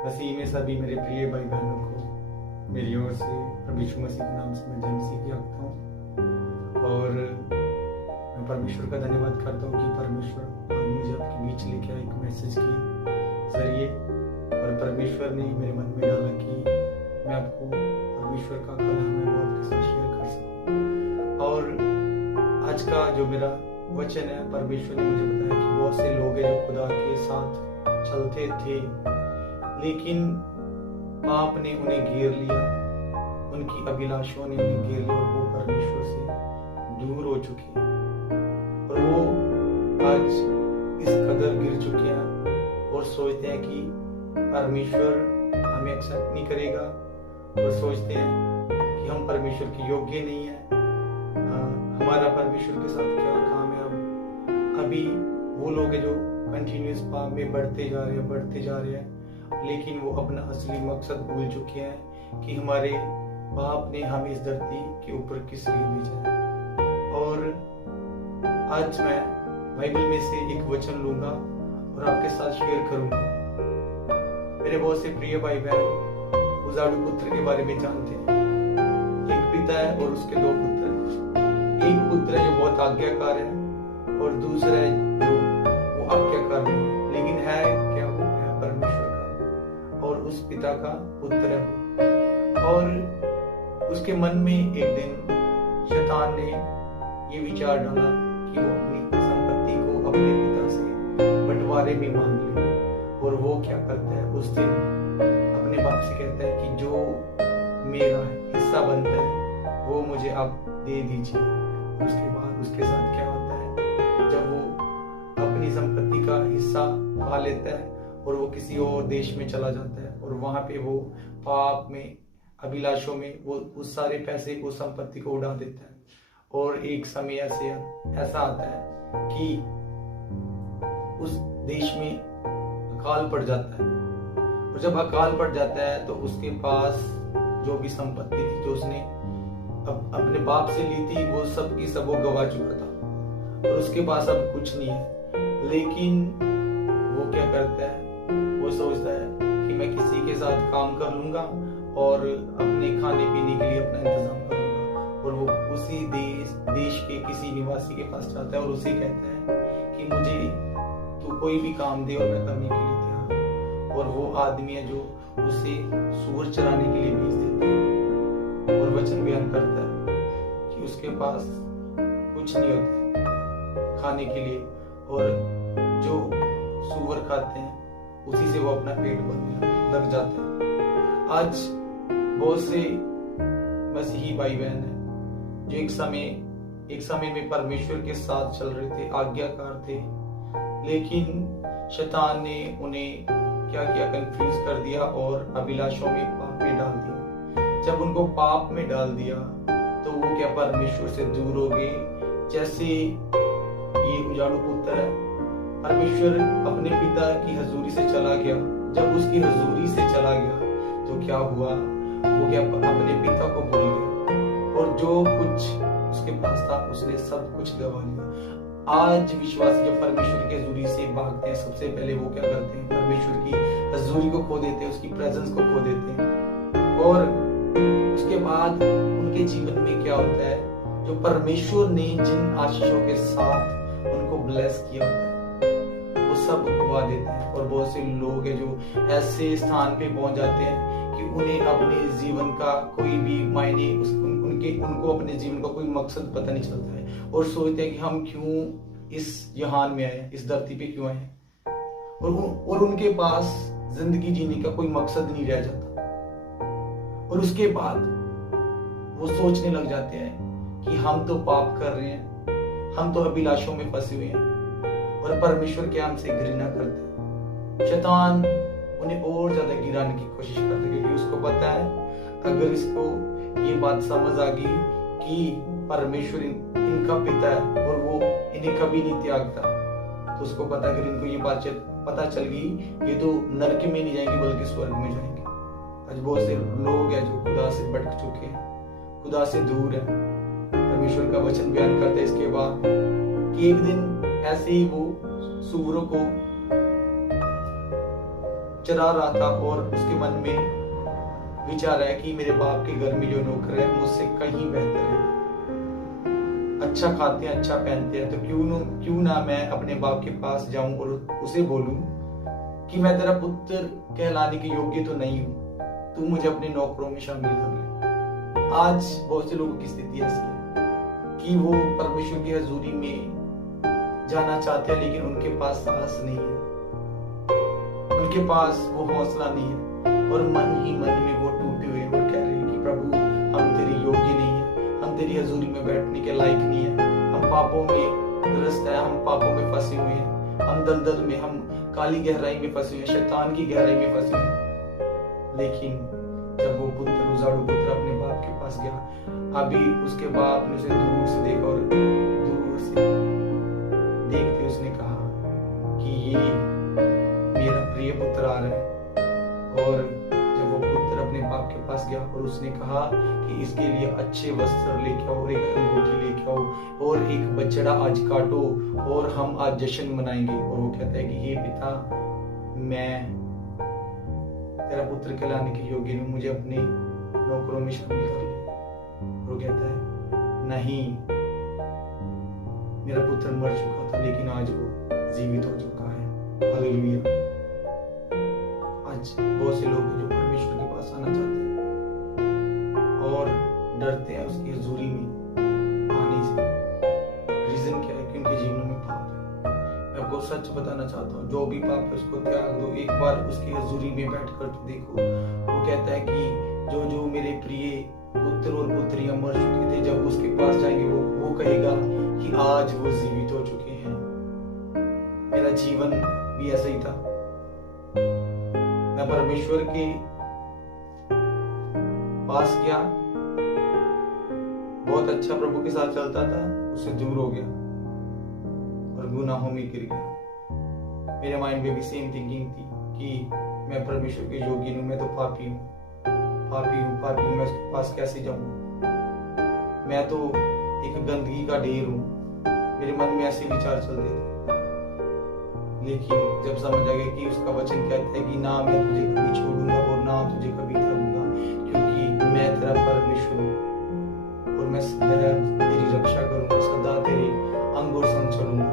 मसीह में सभी मेरे प्रिय भाई बहनों को मेरी ओर से प्रभु यीशु मसीह के नाम से मैं जय मसीह की रखता हूँ। और मैं परमेश्वर का धन्यवाद करता हूँ कि परमेश्वर आज मुझे आपके बीच लेके आया एक मैसेज के जरिए। और परमेश्वर ने मेरे मन में डाला कि मैं आपको परमेश्वर का कलाम है वो आपके साथ शेयर कर सकूँ। और आज का जो मेरा वचन है, परमेश्वर ने मुझे बताया कि बहुत से लोग हैं जो खुदा के साथ चलते थे, लेकिन पाप ने उन्हें घेर लिया, उनकी अभिलाषों ने उन्हें घेर लिया और वो परमेश्वर से दूर हो चुके हैं। और वो आज इस कदर गिर चुके हैं और सोचते हैं कि परमेश्वर हमें एक्सेप्ट नहीं करेगा, और सोचते हैं कि हम परमेश्वर के योग्य नहीं है, हमारा परमेश्वर के साथ क्या काम है। अब अभी वो लोग हैं जो कंटिन्यूस पाप में बढ़ते जा रहे हैं, लेकिन वो अपना असली मकसद भूल चुके हैं कि हमारे बाप ने हमें इस धरती के ऊपर किस लिए भेजा है। और आज मैं बाइबल में से एक वचन लूंगा और आपके साथ शेयर करूंगा। मेरे बहुत से प्रिय भाई बहन उजाड़ू पुत्र के बारे में जानते हैं। एक पिता है और उसके दो पुत्र हैं। एक पुत्र है जो बहुत आज्ञाकार है और दूसरा है जो वो आज्ञाकार नहीं, लेकिन है क्या, वो है परमेश्वर का और उस पिता का पुत्र है वो। और उसके मन में एक दिन शैतान ने ये विचार डाला कि वो अपनी संपत्ति को अपने पिता से बंटवारे में मांग ले। और वो क्या करता है, उस दिन अपने बाप से कहता है कि जो मेरा हिस्सा बनता है वो मुझे आप दे दीजिए। उसके बाद उसके साथ क्या होता है, जब वो अपनी संपत्ति का हिस्सा पा लेता है और वो किसी और देश में चला जाता है और वहां पे वो पाप में, अभिलाषों में वो उस सारे पैसे को, संपत्ति को उड़ा देता है। और एक समय ऐसा आता है कि उस देश में अकाल पड़ जाता है। और जब अकाल पड़ जाता है तो उसके पास जो भी संपत्ति थी, जो उसने अपने बाप से ली थी, वो सब की सब वो गवा चुका था और उसके पास अब कुछ नहीं है। लेकिन वो क्या करता है, वो सोचता है कि मैं किसी के साथ काम कर लूंगा और अपने खाने पीने के लिए अपना इंतजाम करूंगा। और वो उसी देश के किसी निवासी के पास जाता है और उसे कहता है कि मुझे तू कोई भी काम दे और मैं करने के लिए तैयार हूं। और वो आदमी है जो उसे सूअर चराने के लिए भेज देता है। और वचन बयान करता है कि उसके पास कुछ नहीं होता खाने के लिए, और जो सूअर खाते हैं उसी से वो अपना पेट भरने लग जाता है। आज बहुत से मसीही भाई बहन हैं जो एक समय में परमेश्वर के साथ चल रहे थे, आज्ञाकार थे, लेकिन शैतान ने उन्हें क्या किया, कंफ्यूज कर दिया और अभिलाषों में, पाप में डाल दिया। जब उनको पाप में डाल दिया तो वो क्या, परमेश्वर से दूर हो गए। जैसे ये उजाड़ू पुत्र है, परमेश्वर अपने पिता की हजूरी से चला गया। जब उसकी हजूरी से चला गया तो क्या हुआ, वो क्या अपने पिता को भूल गया और जो कुछ उसके पास था उसने सब कुछ गवा लिया। आज विश्वासी जब परमेश्वर की हजूरी से भागते हैं, सबसे पहले वो क्या करते हैं, परमेश्वर की हजूरी को खो देते हैं, उसकी प्रेजेंस को खो देते हैं। और उसके बाद उनके जीवन में क्या होता है, जो परमेश्वर ने जिन आशीषों के साथ उनको ब्लेस किया होता है वो सब गवा देते हैं। और बहुत से लोग हैं जो ऐसे स्थान पे पहुंच जाते हैं कि उन्हें अपने जीवन का कोई भी मायने, उनको अपने जीवन का कोई मकसद पता नहीं चलता है और सोचते हैं कि हम क्यों इस जहान में आए, इस धरती पे क्यों आए। और उनके पास जिंदगी जीने का कोई मकसद नहीं रह जाता। और उसके बाद वो सोचने लग जाते हैं कि हम तो पाप कर रहे हैं, हम तो अभिलाषों में फंसे हुए हैं और परमेश्वर के हमसे घृणा करते हैं। शैतान उन्हें और ज्यादा गिराने की कोशिश करता है, क्योंकि उसको पता है अगर इसको ये बात समझ आ गई कि परमेश्वर इनका पिता है और वो इन्हें कभी नहीं त्यागता, तो उसको पता, अगर इनको ये बात पता चल गई, ये तो नरक में नहीं जाएंगे बल्कि स्वर्ग में जाएंगे। आज बहुत से लोग हैं जो खुदा से भटक चुके हैं, खुदा से दूर है। परमेश्वर का वचन बयान करता है इसके बाद कि एक दिन ऐसे ही वो सूअरों को चरा रहा था और उसके मन में विचार है कि मेरे बाप के घर में जो नौकर है मुझसे कहीं बेहतर है, अच्छा खाते हैं, अच्छा पहनते हैं, तो क्यों ना मैं अपने बाप के पास जाऊं और उसे बोलूं कि मैं तेरा पुत्र कहलाने के योग्य तो नहीं हूं, तू मुझे अपने नौकरों में शामिल कर ले। आज बहुत से लोगों की स्थिति ऐसी है कि वो परमेश्वर की हजूरी में जाना चाहते हैं, लेकिन उनके पास साहस नहीं है, उनके पास वो हौसला नहीं है, और मन ही मन में वो टूटे हुए और कह रहे हैं कि प्रभु हम तेरे योग्य नहीं है, हम तेरी हजूरी में बैठने के लायक नहीं है, हम पापों में ग्रस्त है, हम पापों में फंसे हुए हैं, हम दलदल में, हम काली गहराई में फंसे हुए हैं, शैतान की गहराई में फंसे हुए हैं। लेकिन जब वो पुत्र, उजाड़ू पुत्र अपने बाप के पास गया, अभी उसके बाप ने उसे दूर से देखा और दूर से देखते उसने कहा कि ये मेरा प्रिय पुत्र आ रहा है। और जब वो पुत्र अपने बाप के पास गया और उसने कहा कि इसके लिए अच्छे वस्त्र लेके आओ और एक अंगूठी लेके आओ और एक बछड़ा आज काटो और हम आज जश्न मनाएंगे, और वो कहता है कि हे पिता, मैं तेरा पुत्र कहलाने के योग्य नहीं, मुझे अपने नौकरों में शामिल कर ले। वो कहता है नहीं, मेरा पुत्र मर चुका था लेकिन आज वो जीवित हो चुका है। हालेलुया। आज बहुत से लोग जो परमेश्वर के पास आना चाहते हैं और डरते हैं उसकी हजूरी में आने से। रीजन क्या है? कि उनके जीवन में पाप है। मैं आपको सच बताना चाहता हूँ, जो भी पाप है उसको त्याग दो, एक बार उसकी हजूरी में बैठकर तो देखो। वो कहता है कि जो जो मेरे प्रिय पुत्र और पुत्रियां मर चुके थे, जब उसके पास जाएंगे वो कहेगा कि आज वो जीवित हो चुके हैं। मेरा जीवन भी ऐसा ही था। मैं परमेश्वर के पास गया, बहुत अच्छा प्रभु के साथ चलता था, उससे दूर हो गया और गुनाहों में गिर गया। मेरे माइंड में भी सेम थिंकिंग थी कि मैं परमेश्वर के योग्य हूं, मैं तो पापी हूं, मैं उसके पास कैसे जाऊं, मैं तो एक गंदगी का ढेर हूं। मेरे मन में ऐसे विचार चलते थे। लेकिन जब समझ आ गया कि उसका वचन कहता है कि ना मैं तुझे कभी छोड़ूंगा और ना तुझे कभी त्यागूंगा, क्योंकि मैं तेरा परमेश्वर हूँ और मैं सदा तेरी रक्षा करूंगा, सदा तेरे अंग और संग चलूंगा।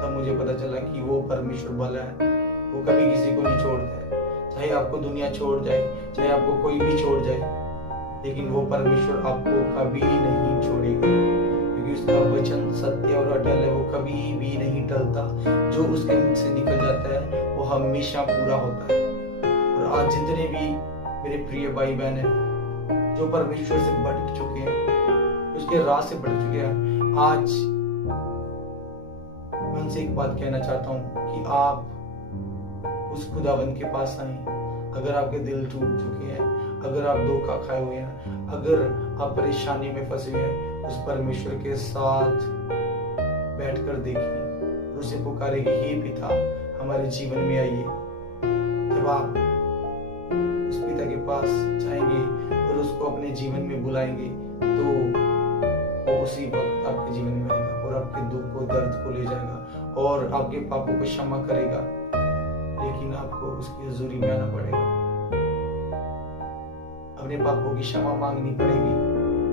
तब मुझे पता चला कि वो परमेश्वर वाला है, वो कभी किसी को नहीं छोड़ता है। चाहे आपको दुनिया छोड़ जाए, चाहे आपको कोई भी छोड़ जाए, लेकिन वो परमेश्वर आपको कभी नहीं छोड़ेगा, क्योंकि उसका वचन सत्य और अटल है, वो कभी भी नहीं टलता। जो उसके मुख से निकल जाता है वो हमेशा पूरा होता है। और आज जितने भी मेरे प्रिय भाई बहन हैं जो परमेश्वर से भटक चुके हैं, उसके राह से भटक चुके हैं, आज मैं उनसे एक बात कहना चाहता हूँ कि आप उस खुदावंद के पास आए। अगर आपके दिल टूट चुके हैं, अगर आप धोखा खाए हुए हैं, अगर आप परेशानी में फंसे हुए हैं, उस परमेश्वर के साथ बैठकर देखिए, उसे पुकारे कि हे पिता हमारे जीवन में आइए। जब आप उस पिता के पास जाएंगे और उसको अपने जीवन में बुलाएंगे, तो वो उसी वक्त आपके जीवन में आएगा और आपके दुख को, दर्द को ले जाएगा और आपके पापों को क्षमा करेगा। लेकिन आपको उसकी हजूरी में आना पड़ेगा, अपने पापों की क्षमा मांगनी पड़ेगी।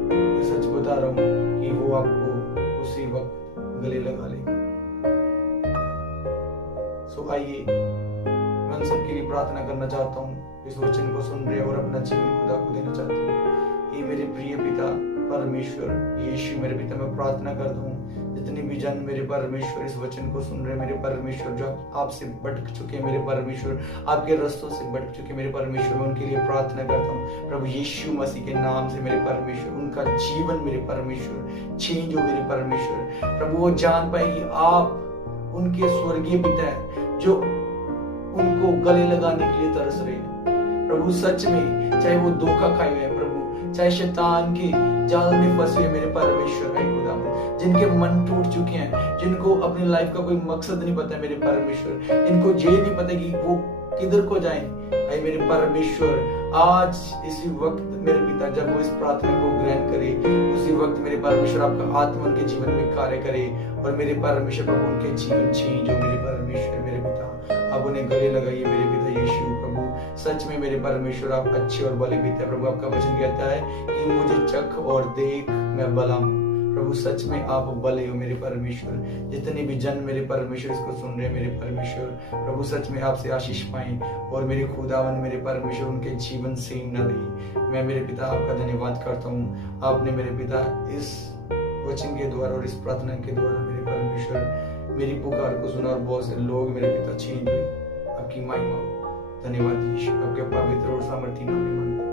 मैं सच बता रहा हूँ कि वो आपको उसी वक्त गले लगा लेगा। सो आइए, मैं उन सबके लिए प्रार्थना करना चाहता हूँ इस वचन को सुन रहे और अपना जीवन खुदा को देना चाहते हैं। हे मेरे प्रिय पिता परमेश्वर यीशु, मेरे पिता, मैं प्रार्थना करता हूँ जितने भी जन मेरे परमेश्वर इस वचन को सुन रहे, मेरे परमेश्वर जो आपसे भटक चुके हैं, मेरे परमेश्वर आपके रास्तों से भटक चुके, मेरे परमेश्वर, मैं उनके लिए प्रार्थना करता हूँ प्रभु यीशु मसीह के नाम से। मेरे परमेश्वर, उनका जीवन मेरे परमेश्वर चेंज हो। मेरे परमेश्वर प्रभु, वो जान पाए कि आप उनके स्वर्गीय पिता है जो उनको गले लगाने के लिए तरस रहे हैं। प्रभु सच में, चाहे वो धोखा खाए हुए हैं प्रभु, चाहे शैतान के जाल में फंसे हुए, मेरे परमेश्वर है खुदा, जिनके मन टूट चुके हैं, जिनको अपनी लाइफ का कोई मकसद नहीं पता है मेरे परमेश्वर, इनको ये नहीं पता कि वो किधर को जाएं, ऐ मेरे परमेश्वर आज इसी वक्त मेरे पिता जब वो इस प्रार्थना को ग्रहण करे, उसी वक्त मेरे परमेश्वर आपका आत्मा उनके जीवन में कार्य करे और मेरे परमेश्वर प्रभु उनके जीवन चेंज हो। मेरे परमेश्वर, मेरे पिता, आप उन्हें गले लगाइए मेरे पिता यीशु। सच में मेरे परमेश्वर आप अच्छे और भले भी थे। प्रभु आपका वचन कहता है कि मुझे चख और देख मैं भला हूँ। प्रभु सच में आप भले हो मेरे परमेश्वर। जितने भी जन मेरे परमेश्वर इसको सुन रहे हैं मेरे परमेश्वर, प्रभु सच में आपसे आशीष पाएं और मेरे खुदावन मेरे परमेश्वर उनके जीवन से न रही। मैं मेरे पिता आपका धन्यवाद करता हूँ। आपने मेरे पिता इस वचन के द्वारा और इस प्रार्थना के द्वारा मेरे परमेश्वर मेरी पुकार को सुना और बहुत से लोग मेरे पिता चेंज हुए। आपकी महिमा हो। धन्यवाद यीशु, आपके पवित्र और सामर्थी नाम में मांगते हैं।